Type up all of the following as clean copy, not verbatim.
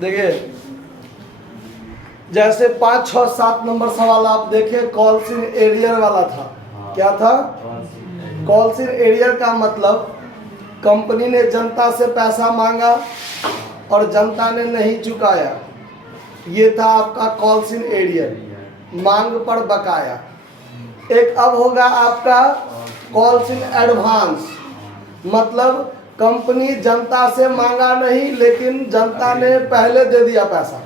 देखिए जैसे 5, 6, 7 नंबर सवाल आप देखें, कॉल्स इन एरियर वाला था। क्या था? कॉल्स इन एरियर का मतलब कंपनी ने जनता से पैसा मांगा और जनता ने नहीं चुकाया, ये था आपका कॉल्स इन एरियर, मांग पर बकाया। एक अब होगा आपका कॉल्स इन एडवांस, मतलब कंपनी जनता से मांगा नहीं लेकिन जनता ने पहले दे दिया पैसा।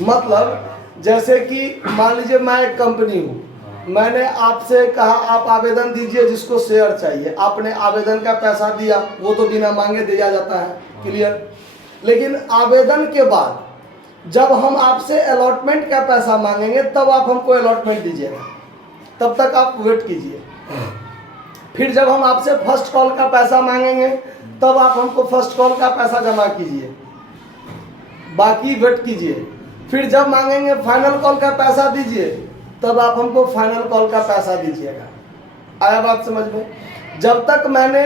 मतलब जैसे कि मान लीजिए मैं एक कंपनी हूँ, मैंने आपसे कहा आप आवेदन दीजिए जिसको शेयर चाहिए, आपने आवेदन का पैसा दिया, वो तो बिना मांगे दिया जाता है, क्लियर। लेकिन आवेदन के बाद जब हम आपसे अलॉटमेंट का पैसा मांगेंगे तब आप हमको अलॉटमेंट दीजिएगा, तब तक आप वेट कीजिए। फिर जब हम आपसे फर्स्ट कॉल का पैसा मांगेंगे तब आप हमको फर्स्ट कॉल का पैसा जमा कीजिए, बाकी वेट कीजिए। फिर जब मांगेंगे फाइनल कॉल का पैसा दीजिए, तब आप हमको फाइनल कॉल का पैसा दीजिएगा। आया बात समझ में? जब तक मैंने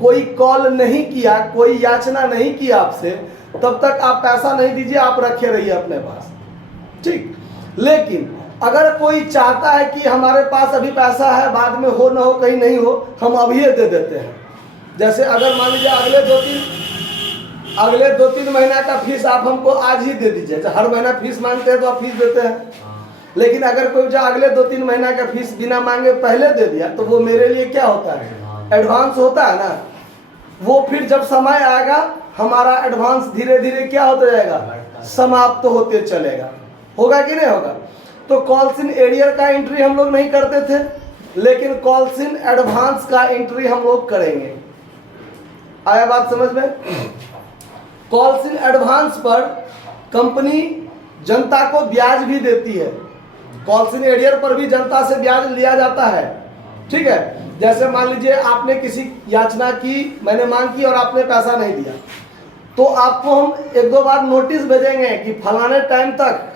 कोई कॉल नहीं किया, कोई याचना नहीं की आपसे, तब तक आप पैसा नहीं दीजिए, आप रखे रहिए अपने पास, ठीक। लेकिन अगर कोई चाहता है कि हमारे पास अभी पैसा है, बाद में हो ना हो, कहीं नहीं हो, हम अभी दे देते हैं। जैसे अगर मान लीजिए अगले 2-3 महीना का फीस आप हमको आज ही दे दीजिए। हर महीना फीस मांगते हैं तो आप फीस देते हैं, लेकिन अगर कोई जो अगले 2-3 महीना का फीस बिना मांगे पहले दे दिया तो वो मेरे लिए क्या होता है? एडवांस होता है ना। वो फिर जब समय आएगा हमारा एडवांस धीरे धीरे क्या होता जाएगा? समाप्त तो होते चलेगा। होगा कि नहीं होगा? तो कॉल्स इन एरियर का एंट्री हम लोग नहीं करते थे, लेकिन कॉल्स इन एडवांस का एंट्री हम लोग करेंगे। आया बात समझ में? कॉल्स इन एडवांस पर कंपनी जनता को ब्याज भी देती है। कॉल्स इन एरियर पर भी जनता से ब्याज लिया जाता है, ठीक है। जैसे मान लीजिए आपने किसी याचना की, मैंने मांग की और आपने पैसा नहीं दिया, तो आपको हम 1-2 बार नोटिस भेजेंगे कि फलाने टाइम तक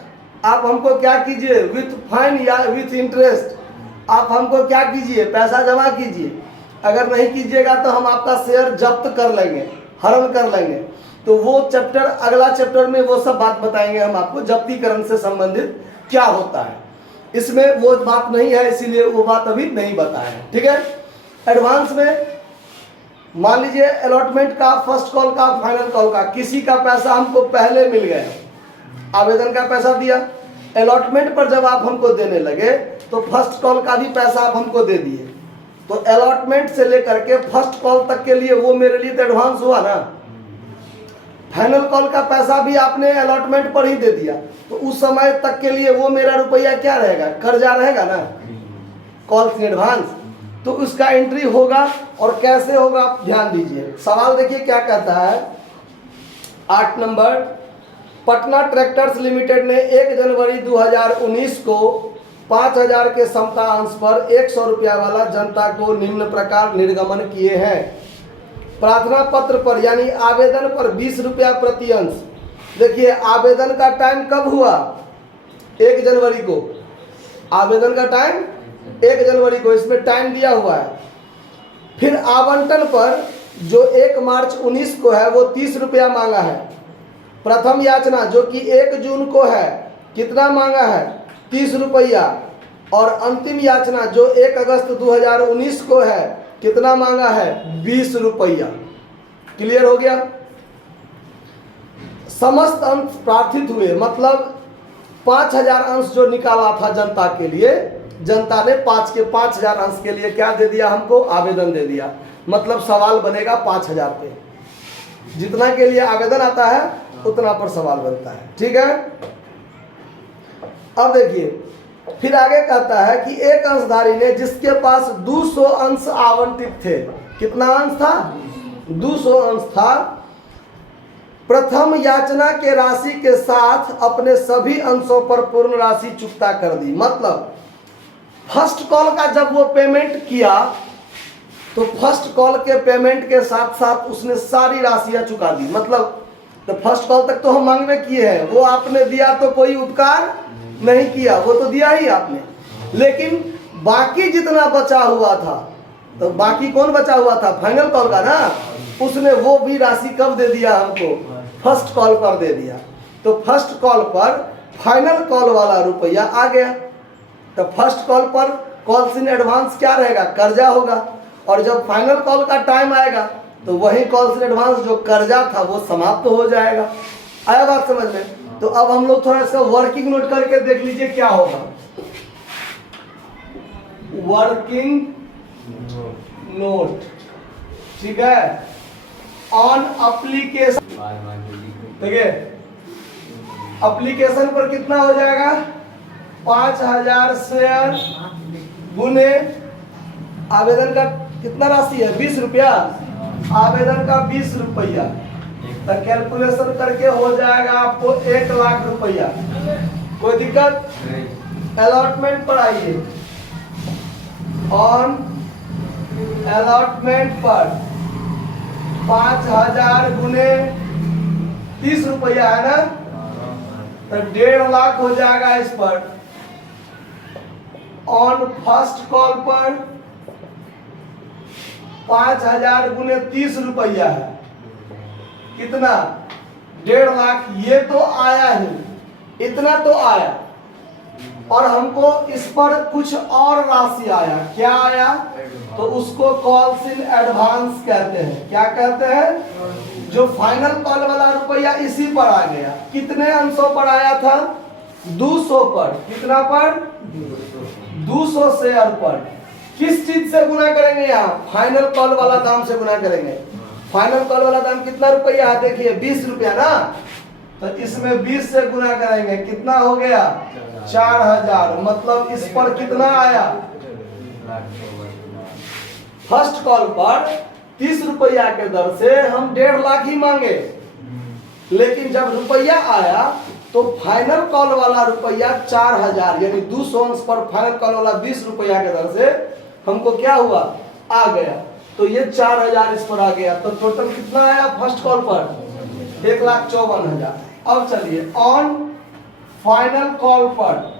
आप हमको क्या कीजिए, विथ फाइन या विथ इंटरेस्ट आप हमको क्या कीजिए, पैसा जमा कीजिए। अगर नहीं कीजिएगा तो हम आपका शेयर जब्त कर लेंगे, हरण कर लेंगे। तो वो चैप्टर, अगला चैप्टर में वो सब बात बताएंगे हम आपको, जब्तीकरण से संबंधित क्या होता है। इसमें वो बात नहीं है, इसीलिए वो बात अभी नहीं बताया, ठीक है। एडवांस में मान लीजिए अलॉटमेंट का, फर्स्ट कॉल का, फाइनल कॉल का, किसी का पैसा हमको पहले मिल गया, आवेदन का पैसा दिया, अलॉटमेंट पर जब आप हमको देने लगे तो फर्स्ट कॉल का भी पैसा आप हमको दे दिए। तो अलॉटमेंट से लेकर के फर्स्ट कॉल तक के लिए वो मेरे लिए तो एडवांस हुआ ना। फाइनल कॉल का पैसा भी आपने अलॉटमेंट पर ही दे दिया, तो उस समय तक के लिए वो मेरा रुपया क्या रहेगा? कर्जा रहेगा ना, कॉल्स इन एडवांस। तो उसका एंट्री होगा, और कैसे होगा आप ध्यान दीजिए। सवाल देखिए क्या कहता है, 8 नंबर। पटना ट्रैक्टर्स लिमिटेड ने 1 जनवरी 2019 को 5000 के समता अंश पर 100 रुपया वाला जनता को निम्न प्रकार निर्गमन किए हैं। प्रार्थना पत्र पर यानी आवेदन पर 20 रुपया प्रति अंश। देखिए आवेदन का टाइम कब हुआ? 1 जनवरी को। आवेदन का टाइम 1 जनवरी को, इसमें टाइम दिया हुआ है। फिर आवंटन पर जो 1 मार्च 19 को है वो 30 रुपया मांगा है। प्रथम याचना जो कि 1 जून को है, कितना मांगा है? 30 रुपया। और अंतिम याचना जो 1 अगस्त 2019 को है, कितना मांगा है? 20 रुपया। क्लियर हो गया? समस्त अंश प्रार्थित हुए, मतलब 5000 अंश जो निकाला था जनता के लिए, जनता ने 5 के 5000 अंश के लिए क्या दे दिया हमको? आवेदन दे दिया। मतलब सवाल बनेगा 5000 पे। जितना के लिए आवेदन आता है उतना पर सवाल बनता है, ठीक है। अब देखिए फिर आगे कहता है कि एक अंशधारी ने जिसके पास 200 अंश आवंटित थे, कितना अंश था? 200 अंश था, प्रथम याचना के राशि के साथ अपने सभी अंशों पर पूर्ण राशि चुकता कर दी। मतलब फर्स्ट कॉल का जब वो पेमेंट किया तो फर्स्ट कॉल के पेमेंट के साथ साथ उसने सारी राशियां चुका दी। मतलब तो फर्स्ट कॉल तक तो हम मांगवे किए हैं, वो आपने दिया तो कोई उपकार नहीं किया, वो तो दिया ही आपने। लेकिन बाकी जितना बचा हुआ था, तो बाकी कौन बचा हुआ था? फाइनल कॉल का ना, उसने वो भी राशि कब दे दिया हमको? फर्स्ट कॉल पर दे दिया, तो फर्स्ट कॉल पर फाइनल कॉल वाला रुपया आ गया। तो फर्स्ट कॉल पर कॉल्स इन एडवांस क्या रहेगा, कर्जा होगा, और जब फाइनल कॉल का टाइम आएगा तो वही कॉल्स इन एडवांस जो कर्जा था वो समाप्त हो जाएगा। आया बात समझ में? तो अब हम लोग थोड़ा सा वर्किंग नोट करके देख लीजिए क्या होगा। वर्किंग नोट, ठीक है। ऑन एप्लीकेशन, देखिए एप्लीकेशन पर कितना हो जाएगा, 5000 शेयर गुने आवेदन का कितना राशि है, 20 रुपया, आवेदन का 20 रुपया, तो कैलकुलेशन करके हो जाएगा आपको 1 लाख रुपया। कोई दिक्कत? अलॉटमेंट पर आइए, ऑन अलॉटमेंट पर 5000 गुने 30 रुपया है ना, तो 1.5 लाख हो जाएगा इस पर। ऑन फर्स्ट कॉल पर 5000 गुने 30 रुपया है, कितना, 1.5 लाख। ये तो आया ही, इतना तो आया, और हमको इस पर कुछ और राशि आया। क्या आया? तो उसको कॉल्स इन एडवांस कहते हैं। क्या कहते हैं? जो फाइनल कॉल वाला रुपया इसी पर आ गया। कितने अंशों पर आया था? 200 पर। कितना पर? 200 शेयर पर। किस चीज से गुना करेंगे? यहाँ फाइनल कॉल वाला दाम से गुना करेंगे। फाइनल कॉल वाला दाम कितना रुपया है? देखिए 20 रुपया ना, तो इसमें 20 से गुना करेंगे, कितना हो गया? 4000। मतलब इस पर कितना आया? फर्स्ट कॉल पर 30 रुपया के दर से हम 1.5 लाख ही मांगे, लेकिन जब रुपया आया तो फाइनल कॉल वाला रुपया 4000, यानी 200 अंश पर फाइनल कॉल वाला 20 रुपया के दर से हमको क्या हुआ? आ गया। तो ये 4000 इस पर आ गया। तो टोटल कितना आया फर्स्ट कॉल पर? 1,54,000। अब चलिए ऑन फाइनल कॉल पर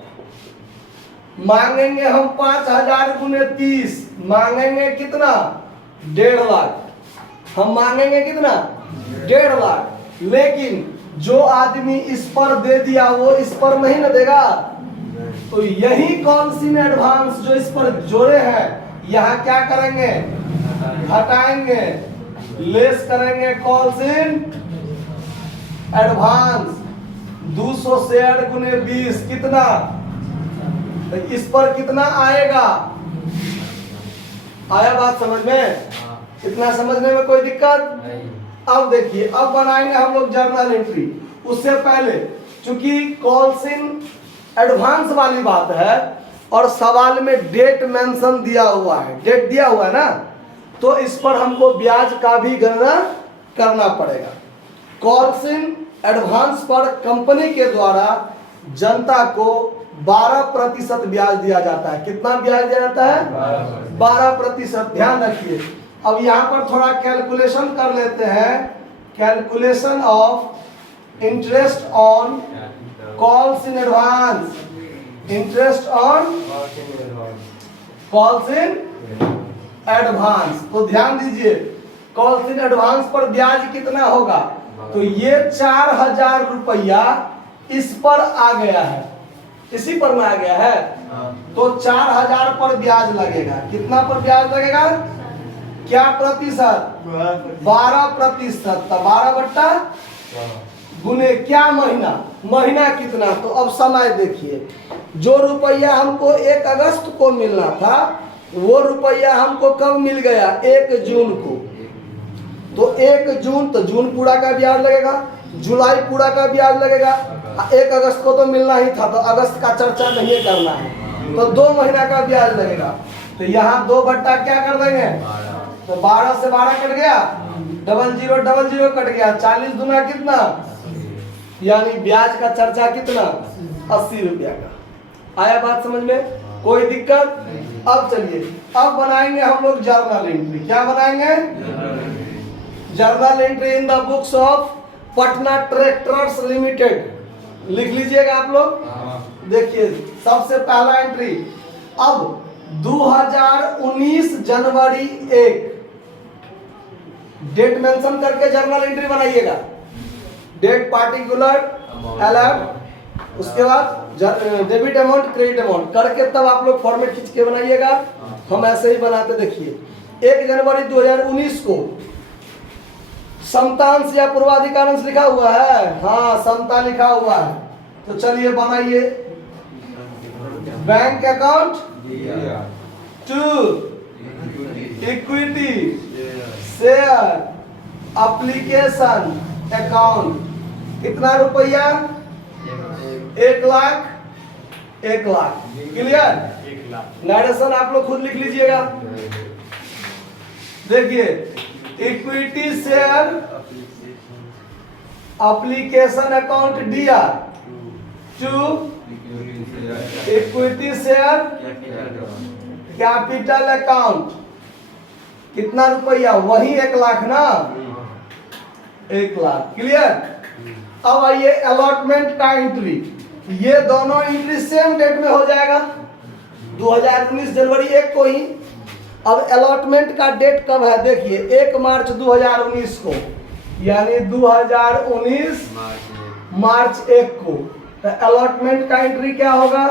मांगेंगे हम 5000 गुने 30, मांगेंगे कितना? 1.5 लाख। हम मांगेंगे कितना? 1.5 लाख। लेकिन जो आदमी इस पर दे दिया वो इस पर नहीं न देगा, तो यही कॉल्स इन एडवांस जो इस पर जोड़े हैं, यहाँ क्या करेंगे? हटाएंगे, लेस करेंगे कॉल्स इन एडवांस। 200 शेयर गुने 20 कितना? तो इस पर कितना आएगा? आया बात समझ में? इतना समझने में कोई दिक्कत? अब देखिए, अब बनाएंगे हम लोग जर्नल एंट्री। उससे पहले चूंकि कॉल्स इन एडवांस वाली बात है और सवाल में डेट मेंशन दिया हुआ है, डेट दिया हुआ है ना, तो इस पर हमको ब्याज का भी गणना करना पड़ेगा। कॉल्स इन एडवांस पर कंपनी के द्वारा जनता को 12% ब्याज दिया जाता है। कितना ब्याज दिया जाता है? 12%। ध्यान रखिए। अब यहाँ पर थोड़ा कैलकुलेशन कर लेते हैं। Calculation of interest on calls in advance. Interest on calls in advance. तो ध्यान दीजिए, कॉल्स इन एडवांस पर ब्याज कितना होगा? तो ये 4000 रुपया इस पर आ गया है, इसी पर में आ गया है। तो 4000 पर ब्याज लगेगा। कितना पर ब्याज लगेगा? क्या प्रतिशत? 12%। तो 12 गुने क्या महीना? महीना कितना? तो अब समय देखिए, जो रुपया हमको 1 अगस्त को मिलना था वो रुपया हमको कब मिल गया? 1 जून को। तो 1 जून, तो जून पूरा का ब्याज लगेगा, जुलाई पूरा का ब्याज लगेगा। 1 अगस्त को तो मिलना ही था, तो अगस्त का चर्चा नहीं करना है, तो 2 महीना का ब्याज लगेगा। तो यहाँ 2 बट्टा क्या कर देंगे? तो 12 से 12 कट गया, 0000 कट गया, 40 दूना कितना? यानी ब्याज का चर्चा कितना? 80 रुपया का। आया बात समझ में? कोई दिक्कत? अब चलिए, अब बनाएंगे हम लोग जर्नल एंट्री। क्या बनाएंगे? Journal entry in the books of Patna tractors limited. लिख लीजिएगा आप लोग। देखिए सबसे पहला एंट्री, अब 2019 जनवरी 1 डेट मेंशन करके जर्नल एंट्री बनाइएगा। डेट पार्टिकुलर एलएफ, उसके बाद डेबिट अमाउंट क्रेडिट अमाउंट करके तब आप लोग फॉर्मेट खींच के बनाइएगा। हम ऐसे ही बनाते, देखिए 1 जनवरी 2019 को समतांश या पूर्वाधिकांश लिखा हुआ है, हाँ समता लिखा हुआ है, तो चलिए बनाइए। Bank account to equity share application account, कितना रुपया? 1 लाख। 1 लाख क्लियर। नरेशन आप लोग खुद लिख लीजिएगा। देखिए equity share application account DR to equity share capital account, कितना रुपया? वही 1 लाख ना, 1 लाख क्लियर। अब आइए अलॉटमेंट का एंट्री, ये दोनों एंट्री सेम डेट में हो जाएगा 2019 जनवरी 1 को ही। अब अलॉटमेंट का डेट कब है? देखिए 1 मार्च 2019 को, यानी 2019 मार्च 1 को। तो अलॉटमेंट का एंट्री क्या होगा?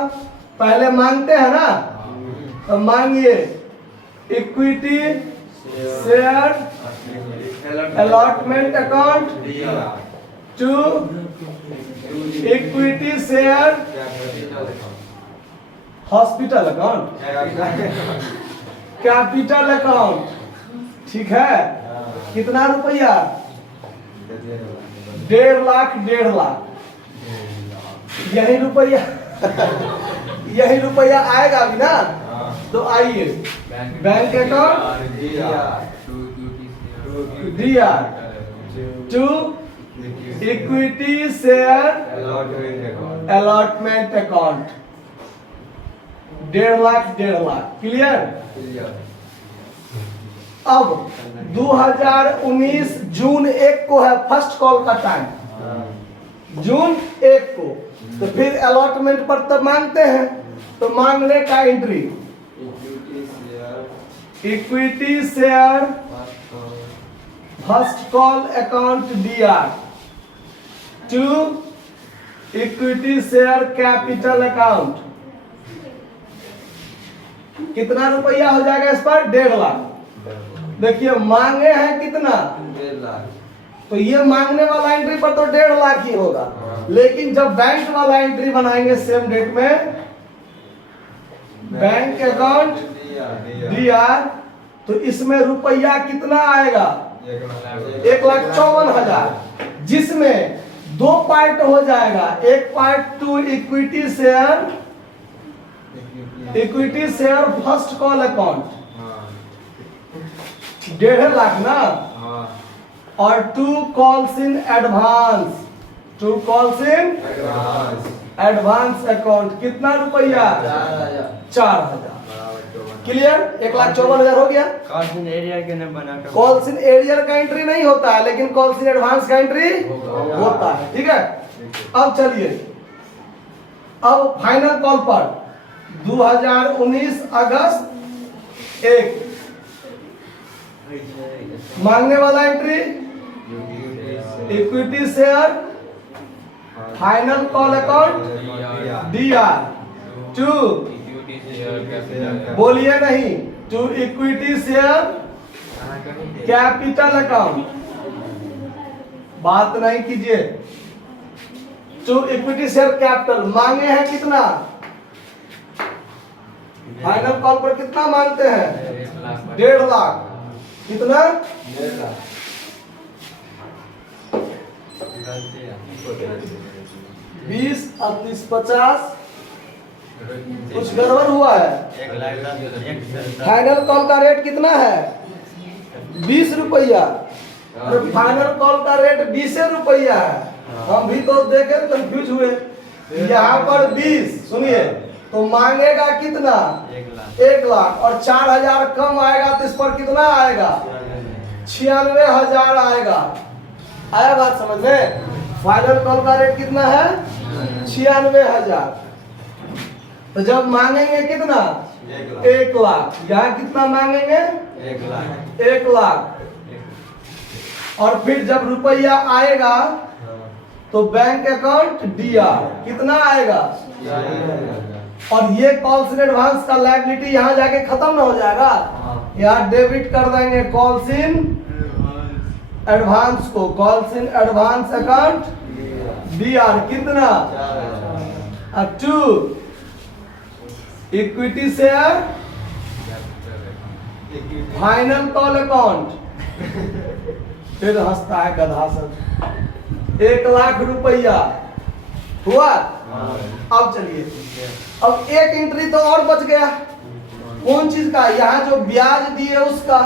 पहले मांगते हैं ना, तो मांगिए equity share allotment account to equity share hospital account capital account, ठीक है। कितना रुपया? 1.5 लाख। 1.5 लाख यही रुपया यही रुपया आएगा अभी ना। तो आइए bank account DR to equity share allotment account 1.5 lakh. 1.5 lakh clear. अब 2019 जून 1 को है फर्स्ट कॉल का टाइम, जून 1 को। तो फिर अलॉटमेंट पर तब मांगते हैं, तो मांगने का entry equity share first call account DR to equity share capital account, कितना रुपया हो जाएगा इस पर? 1.5 लाख। देखिए मांगे हैं कितना? 1.5 लाख। तो ये मांगने वाला एंट्री पर तो 1.5 लाख ही होगा, लेकिन जब बैंक वाला एंट्री बनाएंगे सेम डेट में, बैंक अकाउंट डीआर, तो इसमें रुपया कितना आएगा? 1,54,000, जिसमें 2 पार्ट हो जाएगा। एक part two equity share first call account 1.5 lakh ना, और 2 calls in advance, 2 calls in advance account, कितना रुपया? 4,000 क्लियर। 1,54,000 हो गया। कॉल्स इन एरियर के न बना कर कॉल्स इन एरियर का एंट्री नहीं होता है, लेकिन कॉल्स इन एडवांस का एंट्री होता है, ठीक है। अब चलिए, अब फाइनल कॉल पर 2019 अगस्त 1 मांगने वाला entry equity share final call account DR to, बोलिए नहीं, to equity share capital account, बात नहीं कीजिए। टू इक्विटी शेयर कैपिटल मांगे हैं कितना? फाइनल कॉल पर कितना मांगते हैं? 1.5 लाख। कितना? 1.5 लाख। 20 और 30 50, कुछ गड़बड़ हुआ है। फाइनल कॉल का रेट कितना है? 20 रुपया। फाइनल कॉल का रेट 20 रुपया है। हम भी तो देखे कंफ्यूज हुए। यहाँ पर 20 सुनिए, तो मांगेगा कितना? 1 लाख, और 4,000 कम आएगा तो इस पर कितना आएगा? 96,000 आएगा। आया बात समझ में? फाइनल कॉल का रेट कितना है? 96,000। तो जब मांगेंगे कितना? 1 लाख। यहाँ कितना मांगेंगे? 1 लाख। और फिर जब रुपया आएगा तो बैंक अकाउंट DR कितना आएगा। और ये कॉल्स इन एडवांस का लायबिलिटी यहाँ जाके खत्म ना हो जाएगा, यहाँ डेबिट कर देंगे कॉल्स इन एडवांस को, calls in advance account DR कितना 2 equity share final call account. फिर हंसता है गधा सब। 1 लाख रुपया हुआ। अब चलिए, अब एक एंट्री तो और बच गया। कौन चीज का, यहाँ जो ब्याज दिए उसका।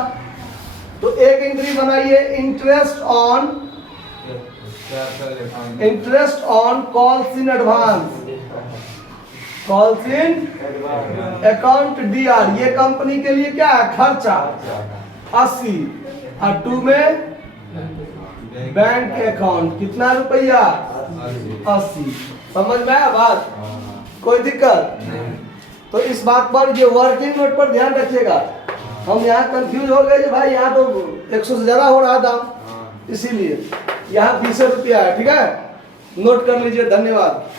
तो एक एंट्री बनाइए, interest on calls in advance, calls in account DR। ये कंपनी के लिए क्या है, खर्चा 80 और 2 में बैंक अकाउंट कितना रुपया 80। समझ में आया बात, कोई दिक्कत। तो इस बात पर ये वर्किंग नोट पर ध्यान रखिएगा। हम यहाँ कंफ्यूज हो गए भाई, यहाँ तो 100 से ज्यादा हो रहा दाम, इसीलिए यहाँ 20 रुपया है। ठीक है, नोट कर लीजिए। धन्यवाद।